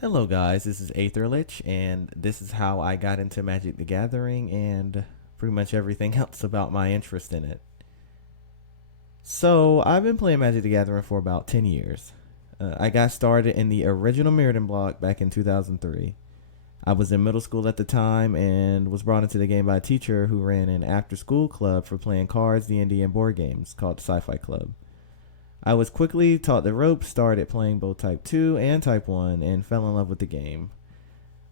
Hello, guys. This is Aetherlich, and this is how I got into Magic the Gathering and pretty much everything else about my interest in it. So, I've been playing Magic the Gathering for about 10 years. I got started in the original Mirrodin block back in 2003. I was in middle school at the time and was brought into the game by a teacher who ran an after school club for playing cards, D&D, and board games called the Sci Fi Club. I was quickly taught the ropes, started playing both Type 2 and Type 1, and fell in love with the game.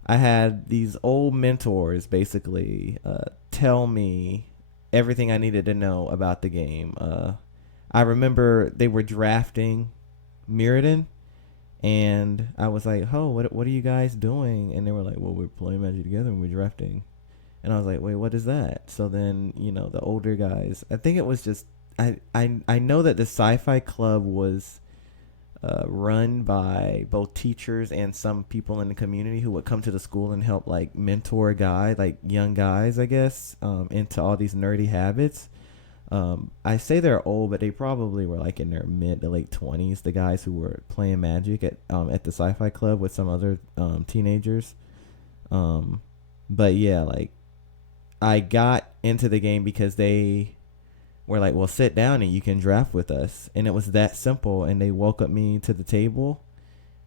I had these old mentors basically tell me everything I needed to know about the game. I remember they were drafting Mirrodin, and I was like, "Oh, what are you guys doing?" And they were like, "Well, we're playing Magic together and we're drafting." And I was like, "Wait, what is that?" So then the older guys. I think it was just I know that the Sci-Fi Club was run by both teachers and some people in the community who would come to the school and help like mentor guys, like young guys, I guess, into all these nerdy habits. I say they're old, but they probably were like in their mid to late 20s. The guys who were playing Magic at the Sci-Fi Club with some other teenagers. Um, but yeah, like I got into the game because they were like, well, sit down and you can draft with us. And it was that simple. And they welcomed me to the table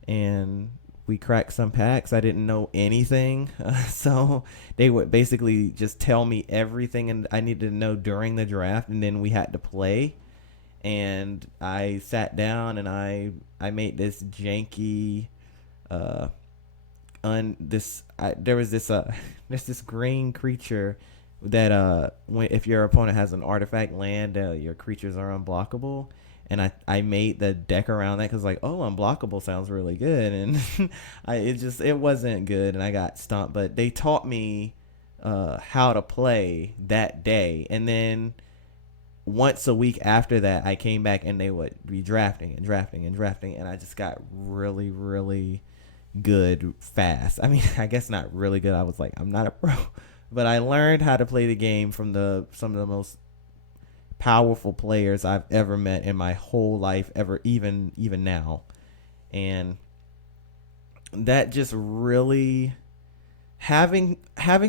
and we cracked some packs. I didn't know anything. So they would basically just tell me everything and I needed to know during the draft. And then we had to play. And I sat down and I made this janky uh there was this there's this green creature that if your opponent has an artifact land, your creatures are unblockable. And I made the deck around that because like, oh, unblockable sounds really good. And it wasn't good and I got stomped. But they taught me how to play that day. And then once a week after that I came back and they would be drafting and drafting and drafting, and I just got really, really good fast. I mean, I guess not really good. I was like, I'm not a pro, but I learned how to play the game from the some of the most powerful players I've ever met in my whole life, ever, even now. And that just really having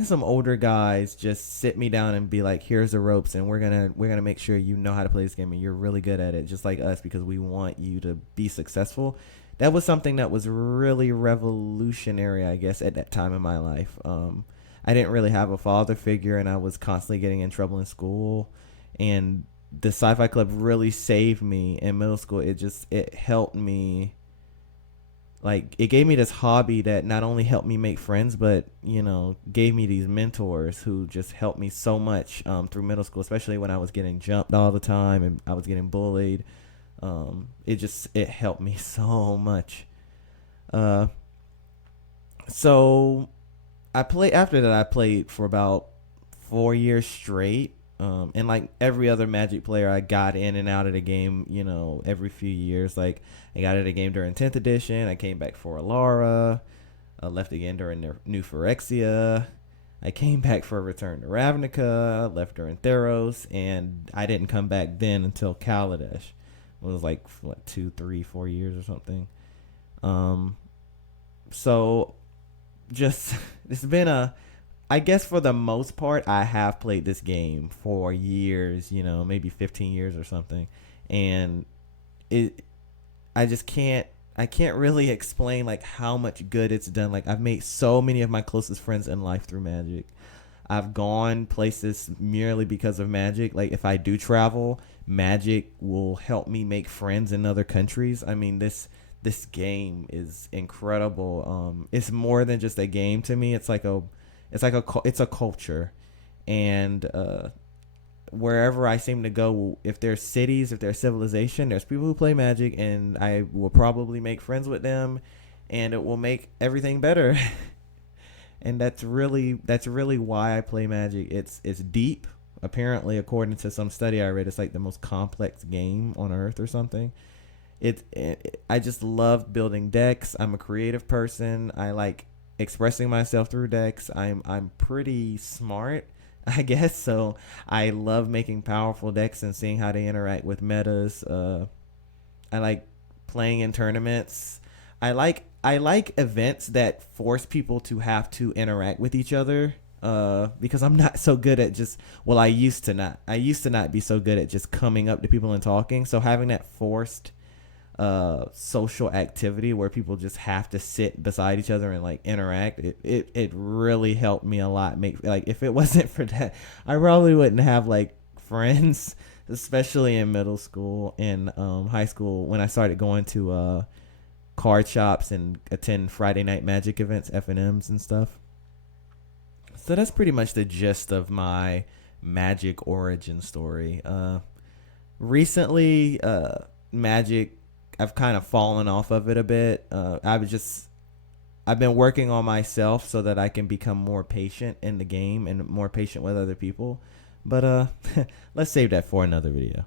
some older guys just sit me down and be like, here's the ropes and we're gonna make sure you know how to play this game and you're really good at it just like us because we want you to be successful. That was something that was really revolutionary, I guess, at that time in my life. I didn't really have a father figure and I was constantly getting in trouble in school, and the Sci-Fi Club really saved me in middle school. It helped me, like it gave me this hobby that not only helped me make friends but gave me these mentors who just helped me so much through middle school, especially when I was getting jumped all the time and I was getting bullied. It helped me so much. uh so I played for about 4 years straight. And like every other Magic player, I got in and out of the game, every few years. Like I got in the game during 10th edition. I came back for Alara. I left again during the new Phyrexia. I came back for a Return to Ravnica. Left during Theros, and I didn't come back then until Kaladesh. It was like what 2, 3, 4 years or something. Um, so just it's been a I guess for the most part, I have played this game for years, maybe 15 years or something. And it, I just I can't really explain like how much good it's done. Like I've made so many of my closest friends in life through Magic. I've gone places merely because of Magic. Like if I do travel, Magic will help me make friends in other countries. I mean, this game is incredible. It's more than just a game to me. It's a culture, and wherever I seem to go, if there's cities, if there's civilization, there's people who play Magic, and I will probably make friends with them, and it will make everything better. And that's really why I play Magic. It's deep. Apparently, according to some study I read, it's like the most complex game on Earth or something. I just love building decks. I'm a creative person. I like expressing myself through decks. I'm pretty smart, I guess. So I love making powerful decks and seeing how they interact with metas. I like playing in tournaments. I like events that force people to have to interact with each other. Because I'm not so good at just, well, I used to not. I used to not be so good at just coming up to people and talking. So having that forced social activity where people just have to sit beside each other and like interact, it really helped me a lot. Make, like, if it wasn't for that, I probably wouldn't have like friends, especially in middle school and high school when I started going to card shops and attend Friday Night Magic events, F&Ms and stuff. So that's pretty much the gist of my Magic origin story. Recently, Magic, I've kind of fallen off of it a bit. I've been working on myself so that I can become more patient in the game and more patient with other people. But let's save that for another video.